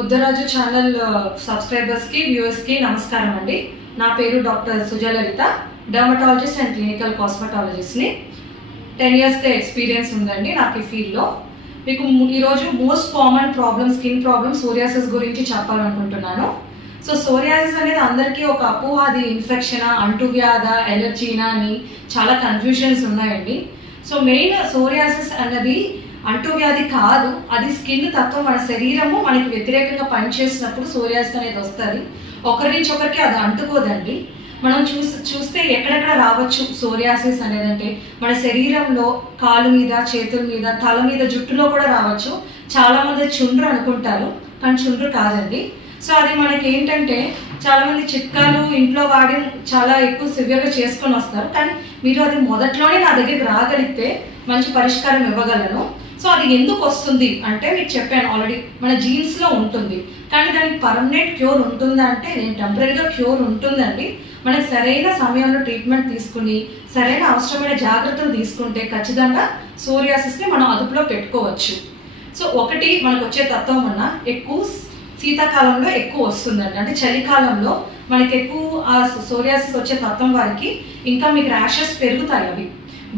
Uddaraju channel subscribers కి viewers కి నమస్కారం అండి. నా పేరు doctor Sujalalitha, dermatologist and clinical cosmetologist ని. 10 years గా ఎక్స్పీరియన్స్ ఉందండి నాకు ఈ ఫీల్డ్ లో. మీకు ఈరోజు most common problem, skin problem psoriasis గురించి చెప్పాలనుకుంటున్నాను. సో సోరియాసిస్ అనేది అందరికీ ఒక అపోహ, అది ఇన్ఫెక్షనా, అంటువ్యాధ, ఎలర్జీనా అని చాలా కన్ఫ్యూజన్స్ ఉన్నాయండి. సో మెయిన్ సోరియాసిస్ అన్నది అంటువ్యాధి కాదు, అది స్కిన్ తత్వం. మన శరీరము మనకి వ్యతిరేకంగా పనిచేసినప్పుడు సోరియాసిస్ అనేది వస్తుంది. ఒకరి నుంచి ఒకరికి అది అంటుకోదండి. మనం చూస్తే ఎక్కడెక్కడ రావచ్చు సోరియాసిస్ అనేది అంటే మన శరీరంలో కాలు మీద, చేతుల మీద, తల మీద, జుట్టులో కూడా రావచ్చు. చాలా మంది చుండ్రు అనుకుంటారు, కానీ చుండ్రు కాదండి. సో అది మనకి ఏంటంటే చాలా మంది చిట్కాలు ఇంట్లో వాడి చాలా ఎక్కువ సివియర్గా చేసుకొని వస్తారు. కానీ మీరు అది మొదట్లోనే నా దగ్గరికి రాగలిగితే మంచి పరిష్కారం ఇవ్వగలను. సో అది ఎందుకు వస్తుంది అంటే మీకు చెప్పాను ఆల్రెడీ, మన జీన్స్ లో ఉంటుంది. కానీ దానికి పర్మనెంట్ క్యూర్ ఉంటుందా అంటే నేను టెంపరీగా క్యూర్ ఉంటుందండి. మనకి సరైన సమయంలో ట్రీట్మెంట్ తీసుకుని సరైన అవసరమైన జాగ్రత్తలు తీసుకుంటే ఖచ్చితంగా సోరియాసిస్ ని మనం అదుపులో పెట్టుకోవచ్చు. సో ఒకటి, మనకు వచ్చే తత్వం ఉన్న ఎక్కువ శీతాకాలంలో ఎక్కువ వస్తుందండి. అంటే చలికాలంలో మనకి ఎక్కువ ఆ సోరియాసిస్ వచ్చే తత్వం వారికి ఇంకా మీకు ర్యాషెస్ పెరుగుతాయి అవి.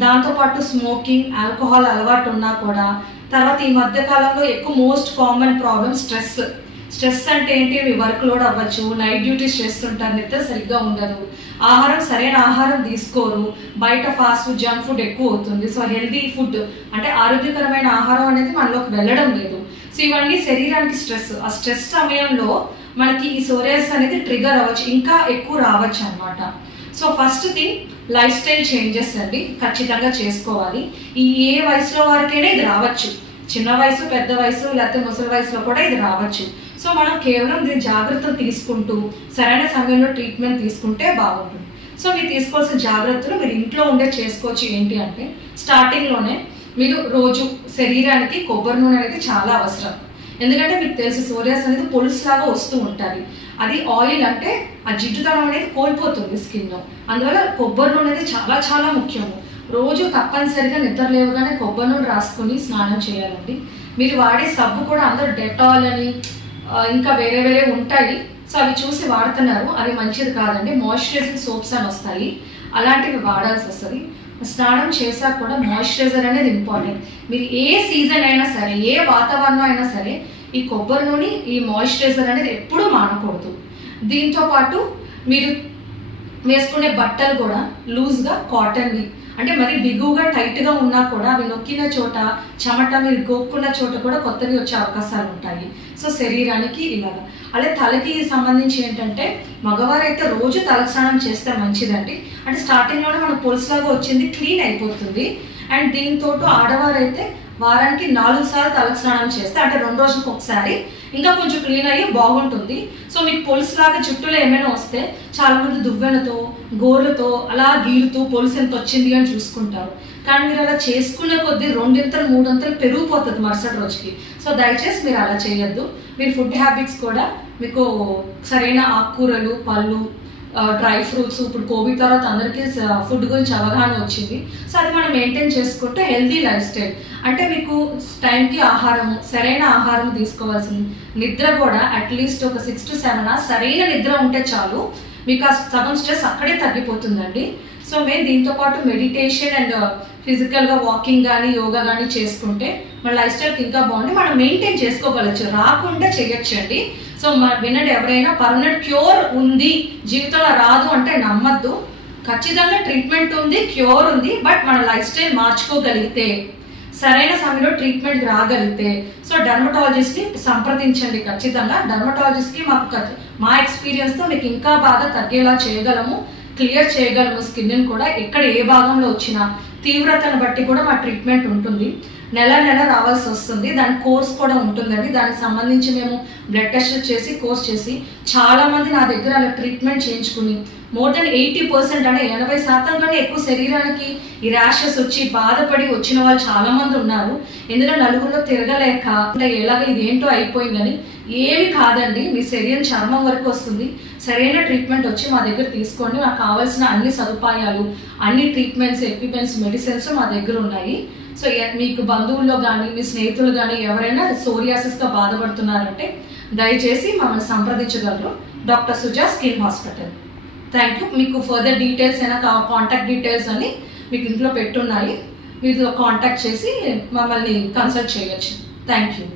దాంతోపాటు స్మోకింగ్, ఆల్కహాల్ అలవాటు ఉన్నా కూడా. తర్వాత ఈ మధ్య కాలంలో ఎక్కువ మోస్ట్ కామన్ ప్రాబ్లమ్ స్ట్రెస్ అంటే ఏంటి, మీ వర్క్ లోడ్ అవ్వచ్చు, నైట్ డ్యూటీ స్ట్రెస్ ఉంటారు, నిద్ర సరిగ్గా ఉండదు, సరైన ఆహారం తీసుకోరు, బయట ఫాస్ట్ ఫుడ్, జంక్ ఫుడ్ ఎక్కువ అవుతుంది. సో హెల్దీ ఫుడ్ అంటే ఆరోగ్యకరమైన ఆహారం అనేది మనలోకి వెళ్ళడం లేదు. సో ఇవన్నీ శరీరానికి స్ట్రెస్. ఆ స్ట్రెస్ సమయంలో మనకి ఈ సోరియాసిస్ అనేది ట్రిగర్ అవ్వచ్చు, ఇంకా ఎక్కువ రావచ్చు అనమాట. So first thing life style changes అండి, ఖచ్చితంగా చేసుకోవాలి. ఏ వయసులో వారికైనా ఇది రావచ్చు, చిన్న వయసు, పెద్ద వయసు, లేకపోతే ముసలి వయసులో కూడా ఇది రావచ్చు. సో మనం కేవలం దీని జాగ్రత్తలు తీసుకుంటూ సరైన సమయంలో ట్రీట్మెంట్ తీసుకుంటే బాగుంటుంది. సో మీరు తీసుకోవాల్సిన జాగ్రత్తలు మీరు ఇంట్లో ఉండే చేసుకోవచ్చు. ఏంటి అంటే స్టార్టింగ్లోనే మీరు రోజు శరీరానికి కొబ్బరి నూనె అనేది చాలా అవసరం. ఎందుకంటే మీకు తెలుసు సోరియాసిస్ అనేది పొలుసులాగా వస్తూ ఉంటుంది. అది ఆయిల్ అంటే ఆ జిడ్డుతనం అనేది కోల్పోతుంది స్కిన్లో. అందువల్ల కొబ్బరి నూనె అనేది చాలా చాలా ముఖ్యము. రోజు తప్పనిసరిగా నిద్ర లేవగానే కొబ్బరి నూనె రాసుకొని స్నానం చేయాలండి. మీరు వాడే సబ్బు కూడా అందరూ డెటాల్ అని ఇంకా వేరే వేరే ఉంటాయి. సో అవి చూసి వాడుతున్నారు, అవి మంచిది కాదండి. మాయిశ్చరైజింగ్ సోప్స్ అని వస్తాయి, అలాంటివి వాడాల్సి వస్తుంది. స్నానం చేశాక కూడా మాయిశ్చరైజర్ అనేది ఇంపార్టెంట్. మీరు ఏ సీజన్ అయినా సరే, ఏ వాతావరణం అయినా సరే ఈ కొబ్బరి నూనె, ఈ మాయిశ్చరైజర్ అనేది ఎప్పుడూ మానకూడదు. దీంతో పాటు మీరు వేసుకునే బట్టలు కూడా లూజ్గా కాటన్వి, అంటే మరి బిగువుగా టైట్గా ఉన్నా కూడా అవి నొక్కిన చోట చెమట, మీరు గోక్కున్న చోట కూడా కొత్తవి వచ్చే అవకాశాలు ఉంటాయి. సో శరీరానికి ఇలాగా. అలాగే తలకి సంబంధించి ఏంటంటే మగవారైతే రోజు తలస్నానం చేస్తే మంచిదండి. అంటే స్టార్టింగ్లోనే మనకు పొలుసులాగా వచ్చింది క్లీన్ అయిపోతుంది. అండ్ దీంతో ఆడవారైతే వారానికి 4 సార్లు తలస్నానం చేస్తే, అంటే 2 రోజులకు ఒకసారి, ఇంకా కొంచెం క్లీన్ అయ్యి బాగుంటుంది. సో మీకు పొలుసులాగా జుట్టులో ఏమైనా వస్తే చాలా మంది దువ్వెనతో, గోర్లతో అలా గీరుతూ పొలుసు ఎంత వచ్చింది అని చూసుకుంటారు. కానీ మీరు అలా చేసుకునే కొద్దీ 2 ఇంతలు 3 ఇంతలు పెరిగిపోతుంది మరుసటి రోజుకి. సో దయచేసి మీరు అలా చేయొద్దు. మీరు ఫుడ్ హ్యాబిట్స్ కూడా మీకు సరైన ఆకుకూరలు, పళ్ళు, డ్రై ఫ్రూట్స్. ఇప్పుడు కోవిడ్ తర్వాత అందరికీ ఫుడ్ గురించి అవగాహన వచ్చింది. సో అది మనం మెయింటైన్ చేసుకుంటే హెల్తీ లైఫ్ స్టైల్. అంటే మీకు టైంకి ఆహారము, సరైన ఆహారం తీసుకోవాల్సింది. నిద్ర కూడా అట్లీస్ట్ ఒక 6 to 7 hours సరైన నిద్ర ఉంటే చాలు, మీకు ఆ సగం స్ట్రెస్ అక్కడే తగ్గిపోతుందండి. సో మేము దీంతో పాటు మెడిటేషన్ అండ్ ఫిజికల్గా వాకింగ్ కానీ, యోగా కానీ చేసుకుంటే మన లైఫ్ స్టైల్కి ఇంకా బాగుంది, మనం మెయింటైన్ చేసుకోగలచ్చు. రాకుండా చేయొచ్చండి. సో వినండి, ఎవరైనా పర్మనెంట్ క్యూర్ ఉంది, జీవితంలో రాదు అంటే నమ్మద్దు. ఖచ్చితంగా ట్రీట్మెంట్ ఉంది, క్యూర్ ఉంది. బట్ మన లైఫ్ స్టైల్ మార్చుకోగలిగితే, సరైన సమయంలో ట్రీట్మెంట్ రాగలిగితే, సో డర్మటాలజిస్ట్ని సంప్రదించండి ఖచ్చితంగా. డర్మటాలజిస్ట్కి మా ఎక్స్పీరియన్స్తో మీకు ఇంకా బాగా తగ్గేలా చేయగలము, క్లియర్ చేయగలము స్కిన్ని కూడా. ఎక్కడ ఏ భాగంలో వచ్చినా తీవ్రతను బట్టి కూడా మా ట్రీట్మెంట్ ఉంటుంది. నెల రావాల్సి వస్తుంది. దాని కోర్స్ కూడా ఉంటుందండి. దానికి సంబంధించి మేము బ్లడ్ టెస్ట్ చేసి, కోర్స్ చేసి చాలా మంది నా దగ్గర అలా ట్రీట్మెంట్ చేయించుకుని మోర్ దెన్ 80%, అంటే 80% కన్నా ఎక్కువ శరీరానికి ఈ ర్యాషెస్ వచ్చి బాధపడి వచ్చిన వాళ్ళు చాలా మంది ఉన్నారు. ఎందుకంటే నలుగురిలో తిరగలేక, అంటే ఎలాగ ఇదేంటో అయిపోయిందని. ఏమి కాదండి, మీ శరీరం చర్మం వరకు వస్తుంది. సరైన ట్రీట్మెంట్ వచ్చి మా దగ్గర తీసుకోండి. నాకు కావాల్సిన అన్ని సదుపాయాలు, అన్ని ట్రీట్మెంట్స్, ఎక్విప్మెంట్స్, మెడిసిన్స్ మా దగ్గర ఉన్నాయి. సో మీకు బంధువుల్లో కానీ, మీ స్నేహితులు కానీ ఎవరైనా సోరియాసిస్తో బాధపడుతున్నారంటే దయచేసి మమ్మల్ని సంప్రదించగలరు. Doctor Suja skin hospital. Thank you. మీకు ఫర్దర్ డీటెయిల్స్ అయినా కాంటాక్ట్ డీటెయిల్స్ అని మీకు ఇంట్లో పెట్టున్నాయి. మీరు కాంటాక్ట్ చేసి మమ్మల్ని కన్సల్ట్ చేయొచ్చు. Thank you.